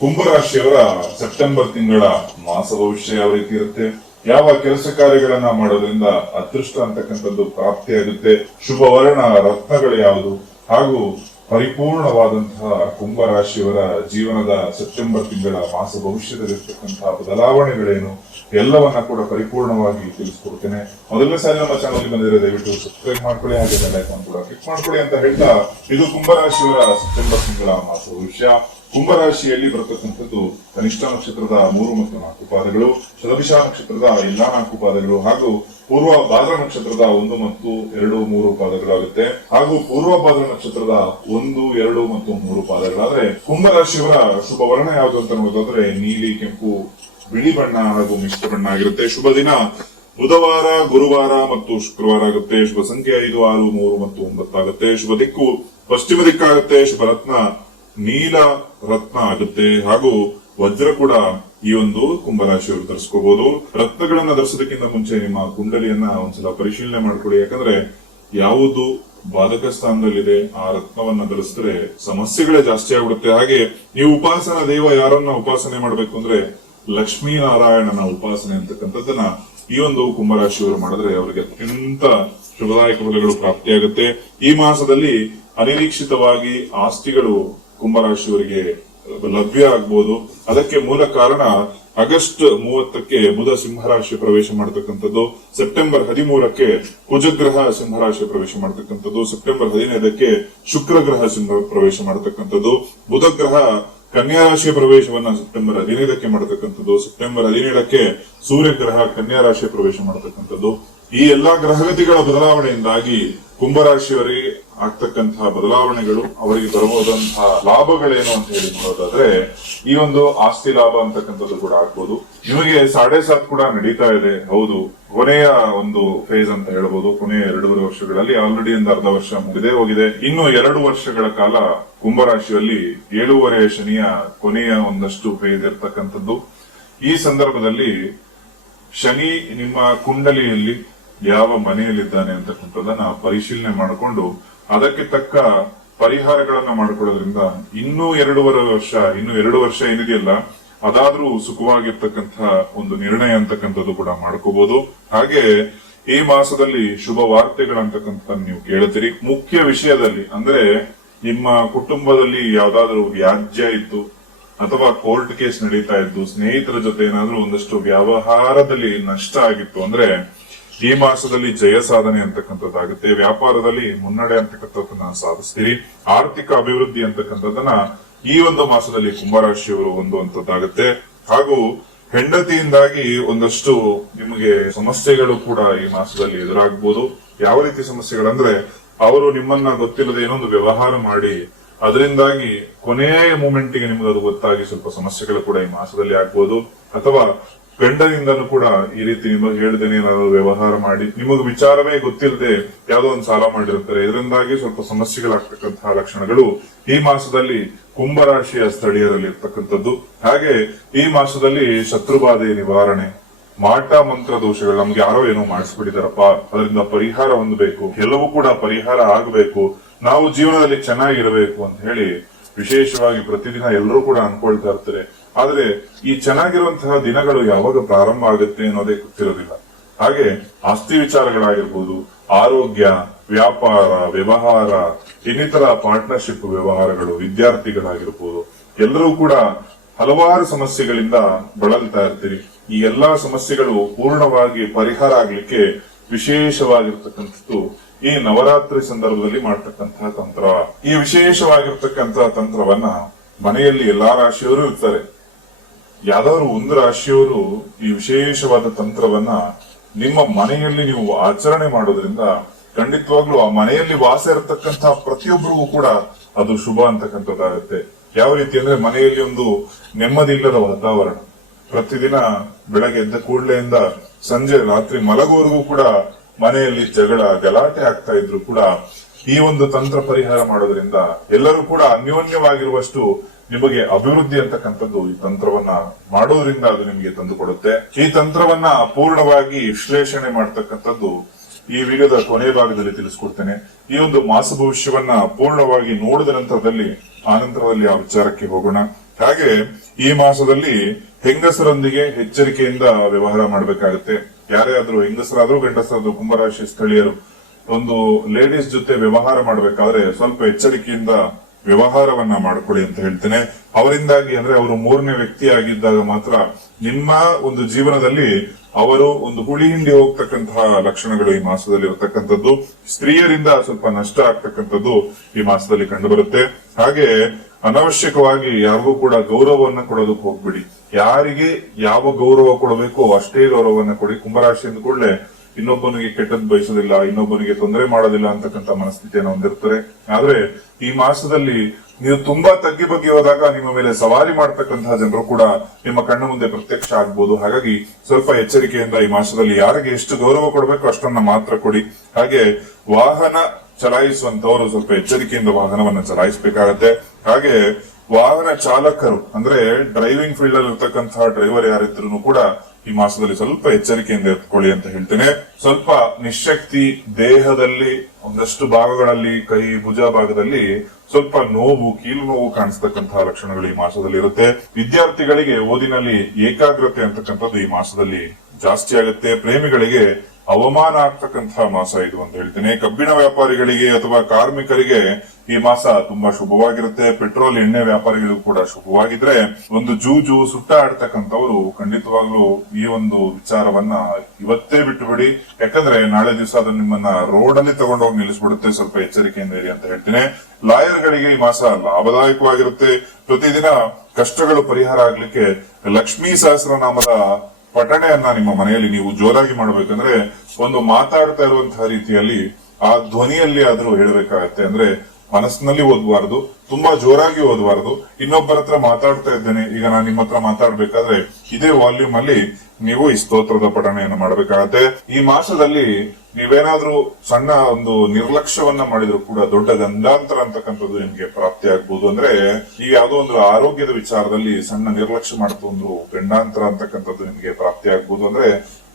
ಕುಂಭರಾಶಿಯವರ September ತಿಂಗಳ ಮಾಸ ಭವಿಷ್ಯ ಯಾವ ರೀತಿ ಇರುತ್ತೆ, ಯಾವ ಕೆಲಸ ಕಾರ್ಯಗಳನ್ನ ಮಾಡೋದ್ರಿಂದ ಅದೃಷ್ಟ ಅಂತಕ್ಕಂಥದ್ದು ಪ್ರಾಪ್ತಿಯಾಗುತ್ತೆ, ಶುಭ ವರ್ಣ ರತ್ನಗಳು ಯಾವುದು, ಹಾಗೂ ಪರಿಪೂರ್ಣವಾದಂತಹ ಕುಂಭರಾಶಿಯವರ ಜೀವನದ ಸೆಪ್ಟೆಂಬರ್ ತಿಂಗಳ ಮಾಸ ಭವಿಷ್ಯದಲ್ಲಿರ್ತಕ್ಕಂತಹ ಬದಲಾವಣೆಗಳೇನು ಎಲ್ಲವನ್ನ ಕೂಡ ಪರಿಪೂರ್ಣವಾಗಿ ತಿಳಿಸ್ಕೊಡ್ತೇನೆ. ಮೊದಲನೇ ಸಾರಿ ನಮ್ಮ ಚಾನಲ್ ಬಂದಿರೋ ದಯವಿಟ್ಟು ಸಬ್ಸ್ಕ್ರೈಬ್ ಮಾಡ್ಕೊಳ್ಳಿ, ಹಾಗೆ ಬೆಲ್ ಐಕಾನ್ ಕೂಡ ಕ್ಲಿಕ್ ಮಾಡ್ಕೊಳ್ಳಿ ಅಂತ ಹೇಳ್ತಾ, ಇದು ಕುಂಭರಾಶಿಯವರ ಸೆಪ್ಟೆಂಬರ್ ತಿಂಗಳ ಮಾಸ ಭವಿಷ್ಯ. ಕುಂಭರಾಶಿಯಲ್ಲಿ ಬರತಕ್ಕಂಥದ್ದು ಕನಿಷ್ಠ ನಕ್ಷತ್ರದ 3 ಮತ್ತು 4 ಪಾದಗಳು, ಶತಭಿಷ ನಕ್ಷತ್ರದ ಎಲ್ಲಾ 4 ಪಾದಗಳು, ಹಾಗೂ ಪೂರ್ವ ಭಾದ್ರ ನಕ್ಷತ್ರದ 1 ಮತ್ತು 2, 3 ಪಾದಗಳಾಗುತ್ತೆ. ಹಾಗೂ ಪೂರ್ವ ಭಾದ್ರ ನಕ್ಷತ್ರದ 1, 2 ಮತ್ತು 3 ಪಾದಗಳಾದ್ರೆ ಕುಂಭರಾಶಿಯವರ ಶುಭ ವರ್ಣ ಯಾವುದು ಅಂತ ನೋಡೋದಾದ್ರೆ ನೀಲಿ, ಕೆಂಪು, ಬಿಳಿ ಬಣ್ಣ ಹಾಗೂ ಮಿಶ್ರ ಬಣ್ಣ ಆಗಿರುತ್ತೆ. ಶುಭ ದಿನ ಬುಧವಾರ, ಗುರುವಾರ ಮತ್ತು ಶುಕ್ರವಾರ ಆಗುತ್ತೆ. ಶುಭ ಸಂಖ್ಯೆ 5, 6, 3 ಮತ್ತು 9 ಆಗುತ್ತೆ. ಶುಭ ದಿಕ್ಕು ಪಶ್ಚಿಮ ದಿಕ್ಕಾಗುತ್ತೆ. ಶುಭ ರತ್ನ ನೀಲ ರತ್ನ ಆಗುತ್ತೆ. ಹಾಗೂ ವಜ್ರ ಕೂಡ ಈ ಒಂದು ಕುಂಭರಾಶಿಯವರು ಧರಿಸ್ಕೋಬಹುದು. ರತ್ನಗಳನ್ನ ಧರಿಸೋದಕ್ಕಿಂತ ಮುಂಚೆ ನಿಮ್ಮ ಕುಂಡಲಿಯನ್ನ ಒಂದ್ಸಲ ಪರಿಶೀಲನೆ ಮಾಡ್ಕೊಳ್ಳಿ. ಯಾಕಂದ್ರೆ ಯಾವುದು ಬಾಧಕ ಸ್ಥಾನದಲ್ಲಿದೆ ಆ ರತ್ನವನ್ನ ಧರಿಸಿದ್ರೆ ಸಮಸ್ಯೆಗಳೇ ಜಾಸ್ತಿ ಆಗ್ಬಿಡುತ್ತೆ. ಹಾಗೆ ನೀವು ಉಪಾಸನಾ ದೈವ ಯಾರನ್ನ ಉಪಾಸನೆ ಮಾಡ್ಬೇಕು ಅಂದ್ರೆ ಲಕ್ಷ್ಮೀನಾರಾಯಣನ ಉಪಾಸನೆ ಅಂತಕ್ಕಂಥದ್ದನ್ನ ಈ ಒಂದು ಕುಂಭರಾಶಿಯವರು ಮಾಡಿದ್ರೆ ಅವರಿಗೆ ಅತ್ಯಂತ ಶುಭದಾಯಕ ಫಲಗಳು ಪ್ರಾಪ್ತಿಯಾಗುತ್ತೆ. ಈ ಮಾಸದಲ್ಲಿ ಅನಿರೀಕ್ಷಿತವಾಗಿ ಆಸ್ತಿಗಳು ಕುಂಭರಾಶಿಯವರಿಗೆ ಲಭ್ಯ ಆಗ್ಬಹುದು. ಅದಕ್ಕೆ ಮೂಲ ಕಾರಣ ಆಗಸ್ಟ್ 30ಕ್ಕೆ ಬುಧ ಸಿಂಹರಾಶಿ ಪ್ರವೇಶ ಮಾಡತಕ್ಕಂಥದ್ದು, ಸೆಪ್ಟೆಂಬರ್ 13ಕ್ಕೆ ಕುಜಗ್ರಹ ಸಿಂಹರಾಶಿ ಪ್ರವೇಶ ಮಾಡತಕ್ಕಂಥದ್ದು, ಸೆಪ್ಟೆಂಬರ್ 15ಕ್ಕೆ ಶುಕ್ರ ಗ್ರಹ ಸಿಂಹ ಪ್ರವೇಶ ಮಾಡತಕ್ಕಂಥದ್ದು, ಬುಧ ಗ್ರಹ ಕನ್ಯಾ ರಾಶಿಯ ಪ್ರವೇಶವನ್ನ ಸೆಪ್ಟೆಂಬರ್ 15ಕ್ಕೆ ಮಾಡತಕ್ಕಂಥದ್ದು, ಸೆಪ್ಟೆಂಬರ್ 17ಕ್ಕೆ ಸೂರ್ಯ ಗ್ರಹ ಕನ್ಯಾ ರಾಶಿಯ ಪ್ರವೇಶ ಮಾಡತಕ್ಕಂಥದ್ದು. ಈ ಎಲ್ಲಾ ಗ್ರಹಗತಿಗಳ ಬದಲಾವಣೆಯಿಂದಾಗಿ ಕುಂಭರಾಶಿಯವರಿಗೆ ಆಗ್ತಕ್ಕಂತಹ ಬದಲಾವಣೆಗಳು, ಅವರಿಗೆ ಬರಬಹುದಂತಹ ಲಾಭಗಳೇನು ಅಂತ ಹೇಳಿ ನೋಡೋದಾದ್ರೆ ಈ ಒಂದು ಆಸ್ತಿ ಲಾಭ ಅಂತಕ್ಕಂಥದ್ದು ಕೂಡ ಆಗ್ಬೋದು. ನಿಮಗೆ 7.5 ಕೂಡ ನಡೀತಾ ಇದೆ. ಹೌದು, ಕೊನೆಯ ಒಂದು ಫೇಸ್ ಅಂತ ಹೇಳ್ಬೋದು. ಕೊನೆಯ 2.5 ವರ್ಷಗಳಲ್ಲಿ ಆಲ್ರೆಡಿ ಒಂದು ಅರ್ಧ ವರ್ಷ ಮುಗಿದೇ ಹೋಗಿದೆ. ಇನ್ನು 2 ವರ್ಷಗಳ ಕಾಲ ಕುಂಭರಾಶಿಯಲ್ಲಿ 7.5 ಶನಿಯ ಕೊನೆಯ ಒಂದಷ್ಟು ಫೇಸ್ ಇರ್ತಕ್ಕಂಥದ್ದು. ಈ ಸಂದರ್ಭದಲ್ಲಿ ಶನಿ ನಿಮ್ಮ ಕುಂಡಲಿಯಲ್ಲಿ ಯಾವ ಮನೆಯಲ್ಲಿದ್ದಾನೆ ಅಂತಕ್ಕಂಥದ್ದನ್ನ ಪರಿಶೀಲನೆ ಮಾಡಿಕೊಂಡು ಅದಕ್ಕೆ ತಕ್ಕ ಪರಿಹಾರಗಳನ್ನ ಮಾಡ್ಕೊಳ್ಳೋದ್ರಿಂದ ಇನ್ನೂ 2 ವರ್ಷ ಏನಿದೆಯಲ್ಲ ಅದಾದ್ರೂ ಸುಖವಾಗಿರ್ತಕ್ಕಂತಹ ಒಂದು ನಿರ್ಣಯ ಅಂತಕ್ಕಂಥದ್ದು ಕೂಡ ಮಾಡ್ಕೋಬಹುದು. ಹಾಗೆ ಈ ಮಾಸದಲ್ಲಿ ಶುಭ ವಾರ್ತೆಗಳಂತಕ್ಕಂಥ ನೀವು ಕೇಳ್ತೀರಿ. ಮುಖ್ಯ ವಿಷಯದಲ್ಲಿ ಅಂದ್ರೆ ನಿಮ್ಮ ಕುಟುಂಬದಲ್ಲಿ ಯಾವ್ದಾದ್ರು ವ್ಯಾಜ್ಯ ಇತ್ತು ಅಥವಾ ಕೋರ್ಟ್ ಕೇಸ್ ನಡೀತಾ ಇದ್ದು, ಸ್ನೇಹಿತರ ಜೊತೆ ಏನಾದ್ರೂ ಒಂದಷ್ಟು ವ್ಯವಹಾರದಲ್ಲಿ ನಷ್ಟ ಆಗಿತ್ತು ಅಂದ್ರೆ ಈ ಮಾಸದಲ್ಲಿ ಜಯ ಸಾಧನೆ ಅಂತಕ್ಕಂಥದ್ದಾಗುತ್ತೆ. ವ್ಯಾಪಾರದಲ್ಲಿ ಮುನ್ನಡೆ ಅಂತಕ್ಕಂಥದ್ದನ್ನ ಸಾಧಿಸ್ತೀರಿ. ಆರ್ಥಿಕ ಅಭಿವೃದ್ಧಿ ಅಂತಕ್ಕಂಥದ್ದನ್ನ ಈ ಒಂದು ಮಾಸದಲ್ಲಿ ಕುಂಭರಾಶಿಯವರು ಹೊಂದುವಂತದ್ದಾಗುತ್ತೆ. ಹಾಗೂ ಹೆಂಡತಿಯಿಂದಾಗಿ ಒಂದಷ್ಟು ನಿಮಗೆ ಸಮಸ್ಯೆಗಳು ಕೂಡ ಈ ಮಾಸದಲ್ಲಿ ಎದುರಾಗಬಹುದು. ಯಾವ ರೀತಿ ಸಮಸ್ಯೆಗಳಂದ್ರೆ ಅವರು ನಿಮ್ಮನ್ನ ಗೊತ್ತಿಲ್ಲದೆ ಏನೊಂದು ವ್ಯವಹಾರ ಮಾಡಿ ಅದರಿಂದಾಗಿ ಕೊನೆಯ ಮೂಮೆಂಟ್ಗೆ ನಿಮ್ಗೆ ಅದು ಗೊತ್ತಾಗಿ ಸ್ವಲ್ಪ ಸಮಸ್ಯೆಗಳು ಕೂಡ ಈ ಮಾಸದಲ್ಲಿ ಆಗ್ಬೋದು. ಅಥವಾ ಗಂಡನಿಂದನೂ ಕೂಡ ಈ ರೀತಿ ನಿಮಗೆ ಹೇಳ್ದೇನೆ ಏನಾದ್ರು ವ್ಯವಹಾರ ಮಾಡಿ ನಿಮಗೆ ವಿಚಾರವೇ ಗೊತ್ತಿಲ್ಲದೆ ಯಾವುದೋ ಒಂದು ಸಾಲ ಮಾಡಿರ್ತಾರೆ. ಇದರಿಂದಾಗಿ ಸ್ವಲ್ಪ ಸಮಸ್ಯೆಗಳಾಗ್ತಕ್ಕಂತಹ ಲಕ್ಷಣಗಳು ಈ ಮಾಸದಲ್ಲಿ ಕುಂಭರಾಶಿಯ ಸ್ಥಳೀಯರಲ್ಲಿ ಇರ್ತಕ್ಕಂಥದ್ದು. ಹಾಗೆ ಈ ಮಾಸದಲ್ಲಿ ಶತ್ರುಬಾಧೆ ನಿವಾರಣೆ, ಮಾಟ ಮಂತ್ರ ದೋಷಗಳು, ನಮ್ಗೆ ಯಾರೋ ಏನೋ ಮಾಡಿಸ್ಬಿಟ್ಟಿದಾರಪ್ಪ, ಅದರಿಂದ ಪರಿಹಾರ ಹೊಂದಬೇಕು, ಎಲ್ಲವೂ ಕೂಡ ಪರಿಹಾರ ಆಗಬೇಕು, ನಾವು ಜೀವನದಲ್ಲಿ ಚೆನ್ನಾಗಿರಬೇಕು ಅಂತ ಹೇಳಿ ವಿಶೇಷವಾಗಿ ಪ್ರತಿದಿನ ಎಲ್ಲರೂ ಕೂಡ ಅನ್ಕೊಳ್ತಾ ಇರ್ತಾರೆ. ಆದ್ರೆ ಈ ಚೆನ್ನಾಗಿರುವಂತಹ ದಿನಗಳು ಯಾವಾಗ ಪ್ರಾರಂಭ ಆಗುತ್ತೆ ಅನ್ನೋದೇ ಗೊತ್ತಿರೋದಿಲ್ಲ. ಹಾಗೆ ಆಸ್ತಿ ವಿಚಾರಗಳಾಗಿರ್ಬೋದು, ಆರೋಗ್ಯ, ವ್ಯಾಪಾರ, ವ್ಯವಹಾರ, ಇನ್ನಿತರ ಪಾರ್ಟ್ನರ್ಶಿಪ್ ವ್ಯವಹಾರಗಳು, ವಿದ್ಯಾರ್ಥಿಗಳಾಗಿರ್ಬೋದು, ಎಲ್ಲರೂ ಕೂಡ ಹಲವಾರು ಸಮಸ್ಯೆಗಳಿಂದ ಬಳಲ್ತಾ ಇರ್ತೀರಿ. ಈ ಎಲ್ಲಾ ಸಮಸ್ಯೆಗಳು ಪೂರ್ಣವಾಗಿ ಪರಿಹಾರ ಆಗ್ಲಿಕ್ಕೆ ವಿಶೇಷವಾಗಿರ್ತಕ್ಕಂಥದ್ದು ಈ ನವರಾತ್ರಿ ಸಂದರ್ಭದಲ್ಲಿ ಮಾಡ್ತಕ್ಕಂತಹ ತಂತ್ರ. ಈ ವಿಶೇಷವಾಗಿರ್ತಕ್ಕಂತಹ ತಂತ್ರವನ್ನ ಮನೆಯಲ್ಲಿ ಎಲ್ಲಾ ರಾಶಿಯವರು ಇರ್ತಾರೆ. ಯಾವ್ದಾದ್ರು ಒಂದು ರಾಶಿಯವರು ಈ ವಿಶೇಷವಾದ ತಂತ್ರವನ್ನ ನಿಮ್ಮ ಮನೆಯಲ್ಲಿ ನೀವು ಆಚರಣೆ ಮಾಡೋದ್ರಿಂದ ಖಂಡಿತವಾಗ್ಲೂ ಆ ಮನೆಯಲ್ಲಿ ವಾಸ ಇರತಕ್ಕಂತಹ ಪ್ರತಿಯೊಬ್ಬರಿಗೂ ಕೂಡ ಅದು ಶುಭ ಅಂತಕ್ಕಂಥದ್ದಾಗುತ್ತೆ. ಯಾವ ರೀತಿ ಅಂದ್ರೆ ಮನೆಯಲ್ಲಿ ಒಂದು ನೆಮ್ಮದಿ ಇಲ್ಲದ ವಾತಾವರಣ, ಪ್ರತಿದಿನ ಬೆಳಗ್ಗೆ ಎದ್ದ ಕೂಡಲೆಯಿಂದ ಸಂಜೆ ರಾತ್ರಿ ಮಲಗುವವರೆಗೂ ಕೂಡ ಮನೆಯಲ್ಲಿ ಜಗಳ ಗಲಾಟೆ ಆಗ್ತಾ ಇದ್ರು ಕೂಡ ಈ ಒಂದು ತಂತ್ರ ಪರಿಹಾರ ಮಾಡೋದ್ರಿಂದ ಎಲ್ಲರೂ ಕೂಡ ಅನ್ಯೋನ್ಯವಾಗಿರುವಷ್ಟು ನಿಮಗೆ ಅಭಿವೃದ್ಧಿ ಅಂತಕ್ಕಂಥದ್ದು ಈ ತಂತ್ರವನ್ನ ಮಾಡೋದ್ರಿಂದ ಅದು ನಿಮಗೆ ತಂದುಕೊಡುತ್ತೆ. ಈ ತಂತ್ರವನ್ನ ಪೂರ್ಣವಾಗಿ ವಿಶ್ಲೇಷಣೆ ಮಾಡ್ತಕ್ಕಂಥದ್ದು ಈ ವಿಡಿಯೋದ ಕೊನೆಯ ಭಾಗದಲ್ಲಿ ತಿಳಿಸ್ಕೊಡ್ತೇನೆ. ಈ ಒಂದು ಮಾಸ ಭವಿಷ್ಯವನ್ನ ಪೂರ್ಣವಾಗಿ ನೋಡಿದ ನಂತರದಲ್ಲಿ ಆ ವಿಚಾರಕ್ಕೆ ಹೋಗೋಣ. ಹಾಗೆ ಈ ಮಾಸದಲ್ಲಿ ಹೆಂಗಸರೊಂದಿಗೆ ಎಚ್ಚರಿಕೆಯಿಂದ ವ್ಯವಹಾರ ಮಾಡಬೇಕಾಗುತ್ತೆ. ಯಾರೇ ಆದ್ರೂ, ಹೆಂಗಸರಾದ್ರೂ ಗಂಡಸರಾದ್ರೂ, ಕುಂಭರಾಶಿ ಸ್ಥಳೀಯರು ಒಂದು ಲೇಡೀಸ್ ಜೊತೆ ವ್ಯವಹಾರ ಮಾಡಬೇಕಾದ್ರೆ ಸ್ವಲ್ಪ ಎಚ್ಚರಿಕೆಯಿಂದ ವ್ಯವಹಾರವನ್ನ ಮಾಡ್ಕೊಳ್ಳಿ ಅಂತ ಹೇಳ್ತೇನೆ. ಅವರಿಂದಾಗಿ ಅಂದ್ರೆ ಅವರು ಮೂರನೇ ವ್ಯಕ್ತಿ ಆಗಿದ್ದಾಗ ಮಾತ್ರ ನಿಮ್ಮ ಒಂದು ಜೀವನದಲ್ಲಿ ಅವರು ಒಂದು ಹುಳಿ ಹಿಂಡಿ ಹೋಗ್ತಕ್ಕಂತಹ ಲಕ್ಷಣಗಳು ಈ ಮಾಸದಲ್ಲಿ ಇರತಕ್ಕಂಥದ್ದು. ಸ್ತ್ರೀಯರಿಂದ ಸ್ವಲ್ಪ ನಷ್ಟ ಆಗ್ತಕ್ಕಂಥದ್ದು ಈ ಮಾಸದಲ್ಲಿ ಕಂಡು ಬರುತ್ತೆ. ಹಾಗೆ ಅನವಶ್ಯಕವಾಗಿ ಯಾರಿಗೂ ಕೂಡ ಗೌರವವನ್ನ ಕೊಡೋದಕ್ಕೆ ಹೋಗ್ಬಿಡಿ. ಯಾರಿಗೆ ಯಾವ ಗೌರವ ಕೊಡಬೇಕೋ ಅಷ್ಟೇ ಗೌರವವನ್ನ ಕೊಡಿ. ಕುಂಭರಾಶಿ ಅಂದ ಕೂಡಲೇ ಇನ್ನೊಬ್ಬನಿಗೆ ಕೆಟ್ಟದ್ದು ಬಯಸೋದಿಲ್ಲ, ಇನ್ನೊಬ್ಬನಿಗೆ ತೊಂದರೆ ಮಾಡೋದಿಲ್ಲ ಅಂತಕ್ಕಂಥ ಮನಸ್ಥಿತಿಯನ್ನು ಹೊಂದಿರ್ತಾರೆ. ಆದ್ರೆ ಈ ಮಾಸದಲ್ಲಿ ನೀವು ತುಂಬಾ ತಗ್ಗಿ ಬಗ್ಗಿ ಹೋದಾಗ ನಿಮ್ಮ ಮೇಲೆ ಸವಾರಿ ಮಾಡತಕ್ಕಂತಹ ಜನರು ಕೂಡ ನಿಮ್ಮ ಕಣ್ಣು ಮುಂದೆ ಪ್ರತ್ಯಕ್ಷ ಆಗ್ಬೋದು. ಹಾಗಾಗಿ ಸ್ವಲ್ಪ ಎಚ್ಚರಿಕೆಯಿಂದ ಈ ಮಾಸದಲ್ಲಿ ಯಾರಿಗೆ ಎಷ್ಟು ಗೌರವ ಕೊಡಬೇಕು ಅಷ್ಟನ್ನ ಮಾತ್ರ ಕೊಡಿ. ಹಾಗೆ ವಾಹನ ಚಲಾಯಿಸುವಂತವರು ಸ್ವಲ್ಪ ಎಚ್ಚರಿಕೆಯಿಂದ ವಾಹನವನ್ನ ಚಲಾಯಿಸಬೇಕಾಗತ್ತೆ. ಹಾಗೆ ವಾಹನ ಚಾಲಕರು ಅಂದ್ರೆ ಡ್ರೈವಿಂಗ್ ಫೀಲ್ಡ್ ಅಲ್ಲಿ ಇರ್ತಕ್ಕಂತಹ ಡ್ರೈವರ್ ಯಾರಿದ್ರು ಕೂಡ ಈ ಮಾಸದಲ್ಲಿ ಸ್ವಲ್ಪ ಎಚ್ಚರಿಕೆಯಿಂದ ಎತ್ಕೊಳ್ಳಿ ಅಂತ ಹೇಳ್ತೇನೆ. ಸ್ವಲ್ಪ ನಿಶಕ್ತಿ, ದೇಹದಲ್ಲಿ ಒಂದಷ್ಟು ಭಾಗಗಳಲ್ಲಿ, ಕೈ ಭುಜ ಭಾಗದಲ್ಲಿ ಸ್ವಲ್ಪ ನೋವು, ಕೀಲು ನೋವು ಕಾಣಿಸ್ತಕ್ಕಂತಹ ಲಕ್ಷಣಗಳು ಈ ಮಾಸದಲ್ಲಿ ಇರುತ್ತೆ. ವಿದ್ಯಾರ್ಥಿಗಳಿಗೆ ಓದಿನಲ್ಲಿ ಏಕಾಗ್ರತೆ ಅಂತಕ್ಕಂಥದ್ದು ಈ ಮಾಸದಲ್ಲಿ ಜಾಸ್ತಿ ಆಗುತ್ತೆ. ಪ್ರೇಮಿಗಳಿಗೆ ಅವಮಾನ ಆಗ್ತಕ್ಕಂತಹ ಮಾಸ ಇದು ಅಂತ ಹೇಳ್ತೇನೆ. ಕಬ್ಬಿಣ ವ್ಯಾಪಾರಿಗಳಿಗೆ ಅಥವಾ ಕಾರ್ಮಿಕರಿಗೆ ಈ ಮಾಸ ತುಂಬಾ ಶುಭವಾಗಿರುತ್ತೆ. ಪೆಟ್ರೋಲ್ ಎಣ್ಣೆ ವ್ಯಾಪಾರಿಗಳಿಗೂ ಕೂಡ ಶುಭವಾಗಿದ್ರೆ, ಒಂದು ಜೂಜು ಸುಟ್ಟ ಆಡ್ತಕ್ಕಂಥವ್ರು ಖಂಡಿತವಾಗ್ಲೂ ಈ ಒಂದು ವಿಚಾರವನ್ನ ಇವತ್ತೇ ಬಿಟ್ಟುಬಿಡಿ. ಯಾಕಂದ್ರೆ ನಾಳೆ ದಿವಸ ಅದನ್ನ ನಿಮ್ಮನ್ನ ರೋಡ್ ಅಲ್ಲಿ ತಗೊಂಡೋಗಿ ನಿಲ್ಲಿಸ್ಬಿಡುತ್ತೆ. ಸ್ವಲ್ಪ ಎಚ್ಚರಿಕೆಯಿಂದ ಇರಿ ಅಂತ ಹೇಳ್ತೀನಿ. ಲಾಯರ್ಗಳಿಗೆ ಈ ಮಾಸ ಲಾಭದಾಯಕವಾಗಿರುತ್ತೆ. ಪ್ರತಿದಿನ ಕಷ್ಟಗಳು ಪರಿಹಾರ ಆಗ್ಲಿಕ್ಕೆ ಲಕ್ಷ್ಮೀ ಸಹಸ್ರನಾಮದ ಪಠಣೆಯನ್ನ ನಿಮ್ಮ ಮನೆಯಲ್ಲಿ ನೀವು ಜೋರಾಗಿ ಮಾಡಬೇಕಂದ್ರೆ ಒಂದು ಮಾತಾಡ್ತಾ ಇರುವಂತಹ ರೀತಿಯಲ್ಲಿ ಆ ಧ್ವನಿಯಲ್ಲಿ ಆದ್ರೂ ಹೇಳ್ಬೇಕಾಗತ್ತೆ. ಅಂದ್ರೆ ಮನಸ್ಸಿನಲ್ಲಿ ಓದಬಾರದು, ತುಂಬಾ ಜೋರಾಗಿ ಓದಬಾರದು. ಇನ್ನೊಬ್ಬರ ಹತ್ರ ಮಾತಾಡ್ತಾ ಇದ್ದೇನೆ, ಈಗ ನಾನು ನಿಮ್ಮ ಹತ್ರ ಮಾತಾಡ್ಬೇಕಾದ್ರೆ ಇದೇ ವಾಲ್ಯೂಮ್ ಅಲ್ಲಿ ನೀವು ಈ ಸ್ತೋತ್ರದ ಪಠಣೆಯನ್ನು ಮಾಡಬೇಕಾಗತ್ತೆ. ಈ ಮಾಸದಲ್ಲಿ ನೀವೇನಾದ್ರೂ ಸಣ್ಣ ಒಂದು ನಿರ್ಲಕ್ಷ್ಯವನ್ನ ಮಾಡಿದ್ರು ಕೂಡ ದೊಡ್ಡ ಗಂಡಾಂತರ ಅಂತಕ್ಕಂಥದ್ದು ನಿಮ್ಗೆ ಪ್ರಾಪ್ತಿ ಆಗ್ಬಹುದು. ಅಂದ್ರೆ ಈಗ ಯಾವುದೋ ಒಂದು ಆರೋಗ್ಯದ ವಿಚಾರದಲ್ಲಿ ಸಣ್ಣ ನಿರ್ಲಕ್ಷ್ಯ ಮಾಡ್ತು ಅಂದ್ರು ಗಂಡಾಂತರ ಅಂತಕ್ಕಂಥದ್ದು ನಿಮ್ಗೆ ಪ್ರಾಪ್ತಿ ಆಗ್ಬಹುದು. ಅಂದ್ರೆ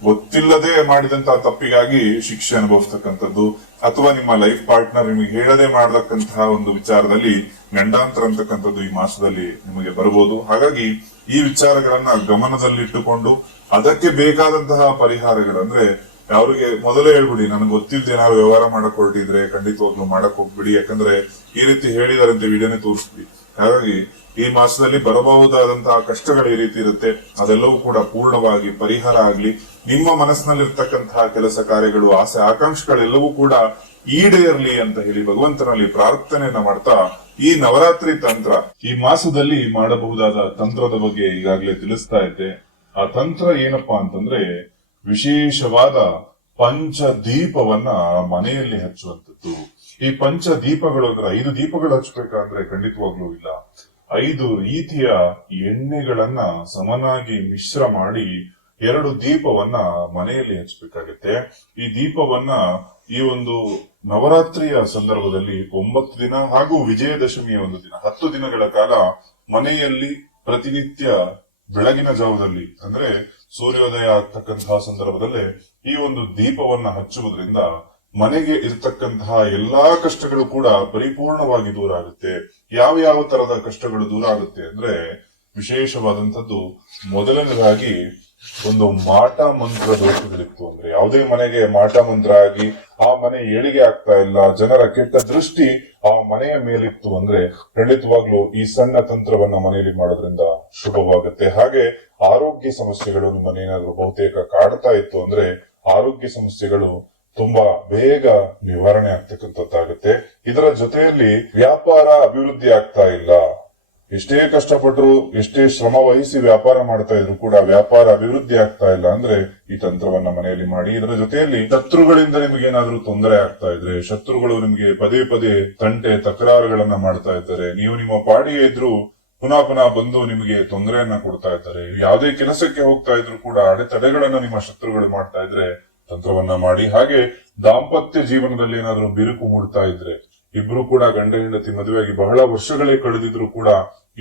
ಗೊತ್ತಿಲ್ಲದೆ ಮಾಡಿದಂತಹ ತಪ್ಪಿಗಾಗಿ ಶಿಕ್ಷೆ ಅನುಭವಿಸ್ತಕ್ಕಂಥದ್ದು, ಅಥವಾ ನಿಮ್ಮ ಲೈಫ್ ಪಾರ್ಟ್ನರ್ ನಿಮಗೆ ಹೇಳದೆ ಮಾಡತಕ್ಕಂತಹ ಒಂದು ವಿಚಾರದಲ್ಲಿ ಗಂಡಾಂತರ ಅಂತಕ್ಕಂಥದ್ದು ಈ ಮಾಸದಲ್ಲಿ ನಿಮಗೆ ಬರಬಹುದು. ಹಾಗಾಗಿ ಈ ವಿಚಾರಗಳನ್ನ ಗಮನದಲ್ಲಿಟ್ಟುಕೊಂಡು ಅದಕ್ಕೆ ಬೇಕಾದಂತಹ ಪರಿಹಾರಗಳಂದ್ರೆ ಅವ್ರಿಗೆ ಮೊದಲೇ ಹೇಳ್ಬಿಡಿ, ನನಗೆ ಗೊತ್ತಿಲ್ಲದೆ ಏನಾದ್ರು ವ್ಯವಹಾರ ಮಾಡಕ್ ಹೊರಟಿದ್ರೆ ಖಂಡಿತವಾಗ್ಲೂ ಮಾಡಕ್ ಹೋಗ್ಬಿಡಿ. ಯಾಕಂದ್ರೆ ಈ ರೀತಿ ಹೇಳಿದಾರಂತೆ ವಿಡಿಯೋನೇ ತೋರಿಸ್ಬಿಡಿ. ಹಾಗಾಗಿ ಈ ಮಾಸದಲ್ಲಿ ಬರಬಹುದಾದಂತಹ ಕಷ್ಟಗಳು ಈ ರೀತಿ ಇರುತ್ತೆ. ಅದೆಲ್ಲವೂ ಕೂಡ ಪೂರ್ಣವಾಗಿ ಪರಿಹಾರ ಆಗ್ಲಿ. ನಿಮ್ಮ ಮನಸ್ಸಿನಲ್ಲಿರ್ತಕ್ಕಂತಹ ಕೆಲಸ ಕಾರ್ಯಗಳು, ಆಸೆ ಆಕಾಂಕ್ಷೆಗಳೆಲ್ಲವೂ ಕೂಡ ಈಡೇರ್ಲಿ ಅಂತ ಹೇಳಿ ಭಗವಂತನಲ್ಲಿ ಪ್ರಾರ್ಥನೆಯನ್ನ ಮಾಡ್ತಾ ಈ ನವರಾತ್ರಿ ತಂತ್ರ, ಈ ಮಾಸದಲ್ಲಿ ಮಾಡಬಹುದಾದ ತಂತ್ರದ ಬಗ್ಗೆ ಈಗಾಗಲೇ ತಿಳಿಸ್ತಾ ಇದ್ದೆ. ಆ ತಂತ್ರ ಏನಪ್ಪಾ ಅಂತಂದ್ರೆ ವಿಶೇಷವಾದ ಪಂಚದೀಪವನ್ನ ಮನೆಯಲ್ಲಿ ಹಚ್ಚುವಂಥದ್ದು. ಈ ಪಂಚದೀಪಗಳು ಅಂದ್ರೆ 5 ದೀಪಗಳು ಹಚ್ಚಬೇಕಾದ್ರೆ ಖಂಡಿತವಾಗ್ಲೂ ಇಲ್ಲ, 5 ರೀತಿಯ ಎಣ್ಣೆಗಳನ್ನ ಸಮನಾಗಿ ಮಿಶ್ರ ಮಾಡಿ 2 ದೀಪವನ್ನ ಮನೆಯಲ್ಲಿ ಹಚ್ಚಬೇಕಾಗತ್ತೆ. ಈ ದೀಪವನ್ನ ಈ ಒಂದು ನವರಾತ್ರಿಯ ಸಂದರ್ಭದಲ್ಲಿ 9 ದಿನ ಹಾಗೂ ವಿಜಯದಶಮಿಯ ಒಂದು ದಿನ 10 ದಿನಗಳ ಕಾಲ ಮನೆಯಲ್ಲಿ ಪ್ರತಿನಿತ್ಯ ಬೆಳಗಿನ ಜಾವದಲ್ಲಿ ಅಂದ್ರೆ ಸೂರ್ಯೋದಯ ಆಗ್ತಕ್ಕಂತಹ ಸಂದರ್ಭದಲ್ಲೇ ಈ ಒಂದು ದೀಪವನ್ನ ಹಚ್ಚುವುದರಿಂದ ಮನೆಗೆ ಇರ್ತಕ್ಕಂತಹ ಎಲ್ಲಾ ಕಷ್ಟಗಳು ಕೂಡ ಪರಿಪೂರ್ಣವಾಗಿ ದೂರ ಆಗುತ್ತೆ. ಯಾವ ಯಾವ ತರದ ಕಷ್ಟಗಳು ದೂರ ಆಗುತ್ತೆ ಅಂದ್ರೆ ವಿಶೇಷವಾದಂತದ್ದು, ಮೊದಲನೇದಾಗಿ ಒಂದು ಮಾಟ ಮಂತ್ರ ದೋಷಗಳಿತ್ತು ಅಂದ್ರೆ ಯಾವುದೇ ಮನೆಗೆ ಮಾಟ ಮಂತ್ರ ಆಗಿ ಆ ಮನೆ ಏಳಿಗೆ ಆಗ್ತಾ ಇಲ್ಲ, ಜನರ ಕೆಟ್ಟ ದೃಷ್ಟಿ ಆ ಮನೆಯ ಮೇಲಿತ್ತು ಅಂದ್ರೆ ಖಂಡಿತವಾಗ್ಲೂ ಈ ಸಣ್ಣ ತಂತ್ರವನ್ನ ಮನೆಯಲ್ಲಿ ಮಾಡೋದ್ರಿಂದ ಶುಭವಾಗುತ್ತೆ. ಹಾಗೆ ಆರೋಗ್ಯ ಸಮಸ್ಯೆಗಳು ನಿಮ್ಮನ್ನೇನಾದ್ರೂ ಬಹುತೇಕ ಕಾಡ್ತಾ ಇತ್ತು ಅಂದ್ರೆ ಆರೋಗ್ಯ ಸಮಸ್ಯೆಗಳು ತುಂಬಾ ಬೇಗ ನಿವಾರಣೆ ಆಗ್ತಕ್ಕಂಥದ್ದಾಗುತ್ತೆ. ಇದರ ಜೊತೆಯಲ್ಲಿ ವ್ಯಾಪಾರ ಅಭಿವೃದ್ಧಿ ಆಗ್ತಾ ಇಲ್ಲ, ಎಷ್ಟೇ ಕಷ್ಟಪಟ್ಟರು, ಎಷ್ಟೇ ಶ್ರಮ ವಹಿಸಿ ವ್ಯಾಪಾರ ಮಾಡ್ತಾ ಇದ್ರು ಕೂಡ ವ್ಯಾಪಾರ ಅಭಿವೃದ್ಧಿ ಆಗ್ತಾ ಇಲ್ಲ ಅಂದ್ರೆ ಈ ತಂತ್ರವನ್ನ ಮನೆಯಲ್ಲಿ ಮಾಡಿ. ಇದರ ಜೊತೆಯಲ್ಲಿ ಶತ್ರುಗಳಿಂದ ನಿಮಗೆ ಏನಾದ್ರೂ ತೊಂದರೆ ಆಗ್ತಾ ಇದ್ರೆ, ಶತ್ರುಗಳು ನಿಮಗೆ ಪದೇ ಪದೇ ತಂಟೆ ತಕರಾರುಗಳನ್ನ ಮಾಡ್ತಾ ಇದ್ದಾರೆ, ನೀವು ನಿಮ್ಮ ಪಾಡಿಗೆ ಇದ್ರು ಪುನಃ ಪುನಃ ಬಂದು ನಿಮಗೆ ತೊಂದರೆಯನ್ನ ಕೊಡ್ತಾ ಇದ್ದಾರೆ, ಯಾವುದೇ ಕೆಲಸಕ್ಕೆ ಹೋಗ್ತಾ ಇದ್ರು ಕೂಡ ಅಡೆತಡೆಗಳನ್ನ ನಿಮ್ಮ ಶತ್ರುಗಳು ಮಾಡ್ತಾ ಇದ್ರೆ ತಂತ್ರವನ್ನ ಮಾಡಿ. ಹಾಗೆ ದಾಂಪತ್ಯ ಜೀವನದಲ್ಲಿ ಏನಾದ್ರೂ ಬಿರುಕು ಮೂಡ್ತಾ ಇದ್ರೆ, ಇಬ್ರು ಕೂಡ ಗಂಡ ಹೆಂಡತಿ ಮದುವೆಯಾಗಿ ಬಹಳ ವರ್ಷಗಳೇ ಕಳೆದಿದ್ರು ಕೂಡ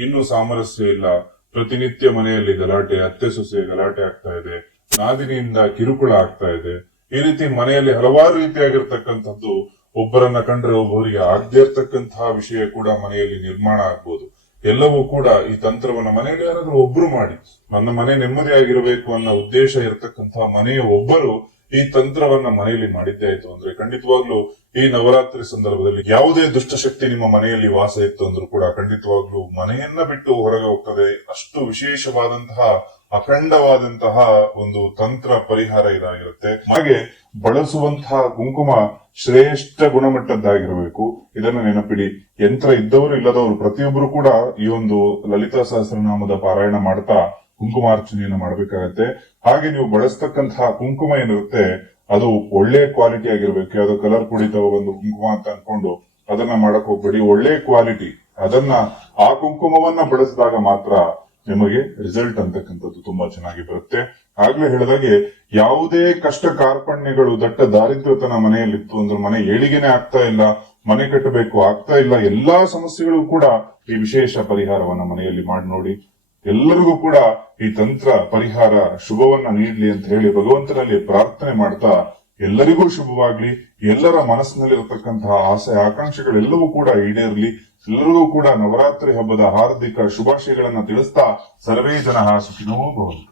ಇನ್ನೂ ಸಾಮರಸ್ಯ ಇಲ್ಲ, ಪ್ರತಿನಿತ್ಯ ಮನೆಯಲ್ಲಿ ಗಲಾಟೆ, ಅತ್ತೆ ಸೊಸೆ ಗಲಾಟೆ ಆಗ್ತಾ ಇದೆ, ನಾದಿನಿಯಿಂದ ಕಿರುಕುಳ ಆಗ್ತಾ ಇದೆ, ಈ ರೀತಿ ಮನೆಯಲ್ಲಿ ಹಲವಾರು ರೀತಿಯಾಗಿರ್ತಕ್ಕಂಥದ್ದು, ಒಬ್ಬರನ್ನ ಕಂಡ್ರೆ ಒಬ್ಬರಿಗೆ ಆಗದೇ ಇರ್ತಕ್ಕಂತಹ ವಿಷಯ ಕೂಡ ಮನೆಯಲ್ಲಿ ನಿರ್ಮಾಣ ಆಗ್ಬೋದು. ಎಲ್ಲವೂ ಕೂಡ ಈ ತಂತ್ರವನ್ನ ಮನೆಯಲ್ಲಿ ಯಾರಾದ್ರೂ ಒಬ್ರು ಮಾಡಿ, ನನ್ನ ಮನೆ ನೆಮ್ಮದಿಯಾಗಿರಬೇಕು ಅನ್ನೋ ಉದ್ದೇಶ ಇರತಕ್ಕಂತಹ ಮನೆಯ ಒಬ್ಬರು ಈ ತಂತ್ರವನ್ನ ಮನೆಯಲ್ಲಿ ಮಾಡಿದ್ದೇ ಆಯ್ತು ಅಂದ್ರೆ ಖಂಡಿತವಾಗ್ಲೂ ಈ ನವರಾತ್ರಿ ಸಂದರ್ಭದಲ್ಲಿ ಯಾವುದೇ ದುಷ್ಟಶಕ್ತಿ ನಿಮ್ಮ ಮನೆಯಲ್ಲಿ ವಾಸ ಇತ್ತು ಅಂದ್ರೂ ಕೂಡ ಖಂಡಿತವಾಗ್ಲೂ ಮನೆಯನ್ನ ಬಿಟ್ಟು ಹೊರಗೆ ಹೋಗ್ತದೆ. ಅಷ್ಟು ವಿಶೇಷವಾದಂತಹ ಅಖಂಡವಾದಂತಹ ಒಂದು ತಂತ್ರ ಪರಿಹಾರ ಇದಾಗಿರುತ್ತೆ. ಹಾಗೆ ಬಳಸುವಂತಹ ಕುಂಕುಮ ಶ್ರೇಷ್ಠ ಗುಣಮಟ್ಟದ್ದಾಗಿರಬೇಕು. ಇದನ್ನ ನೆನಪಿಡಿ. ಯಂತ್ರ ಇದ್ದವರು ಇಲ್ಲದವರು ಪ್ರತಿಯೊಬ್ಬರು ಕೂಡ ಈ ಒಂದು ಲಲಿತಾ ಸಹಸ್ರನಾಮದ ಪಾರಾಯಣ ಮಾಡ್ತಾ ಕುಂಕುಮಾರ್ಚನೆಯನ್ನು ಮಾಡಬೇಕಾಗತ್ತೆ. ಹಾಗೆ ನೀವು ಬಳಸ್ತಕ್ಕಂತಹ ಕುಂಕುಮ ಏನಿರುತ್ತೆ ಅದು ಒಳ್ಳೆ ಕ್ವಾಲಿಟಿ ಆಗಿರ್ಬೇಕು. ಯಾವ್ದೋ ಕಲರ್ ಪುಡಿ ತಗೊಬಂದು ಕುಂಕುಮ ಅಂತ ಅನ್ಕೊಂಡು ಅದನ್ನ ಮಾಡಕ್ ಹೋಗ್ಬೇಡಿ. ಒಳ್ಳೆ ಕ್ವಾಲಿಟಿ ಅದನ್ನ ಆ ಕುಂಕುಮವನ್ನ ಬಳಸಿದಾಗ ಮಾತ್ರ ನಿಮಗೆ ರಿಸಲ್ಟ್ ಅಂತಕ್ಕಂಥದ್ದು ತುಂಬಾ ಚೆನ್ನಾಗಿ ಬರುತ್ತೆ. ಆಗ್ಲೇ ಹೇಳಿದಾಗೆ ಯಾವುದೇ ಕಷ್ಟ ಕಾರ್ಪಣ್ಯಗಳು ದಟ್ಟ ದಾರಿದ್ರ್ಯತನ ಮನೆಯಲ್ಲಿತ್ತು ಅಂದ್ರೆ ಮನೆ ಏಳಿಗೆನೆ ಆಗ್ತಾ ಇಲ್ಲ, ಮನೆ ಕಟ್ಟಬೇಕು ಆಗ್ತಾ ಇಲ್ಲ, ಎಲ್ಲಾ ಸಮಸ್ಯೆಗಳು ಕೂಡ ಈ ವಿಶೇಷ ಪರಿಹಾರವನ್ನ ಮನೆಯಲ್ಲಿ ಮಾಡಿ ನೋಡಿ. ಎಲ್ಲರಿಗೂ ಕೂಡ ಈ ತಂತ್ರ ಪರಿಹಾರ ಶುಭವನ್ನ ನೀಡ್ಲಿ ಅಂತ ಹೇಳಿ ಭಗವಂತನಲ್ಲಿ ಪ್ರಾರ್ಥನೆ ಮಾಡ್ತಾ ಎಲ್ಲರಿಗೂ ಶುಭವಾಗ್ಲಿ. ಎಲ್ಲರ ಮನಸ್ಸಿನಲ್ಲಿರತಕ್ಕಂತಹ ಆಸೆ ಆಕಾಂಕ್ಷೆಗಳೆಲ್ಲವೂ ಕೂಡ ಈಡೇರಲಿ. ಎಲ್ಲರಿಗೂ ಕೂಡ ನವರಾತ್ರಿ ಹಬ್ಬದ ಹಾರ್ದಿಕ ಶುಭಾಶಯಗಳನ್ನ ತಿಳಿಸ್ತಾ ಸರ್ವೇ ಜನ ಸುಖಿನೋ ಭವಂತು.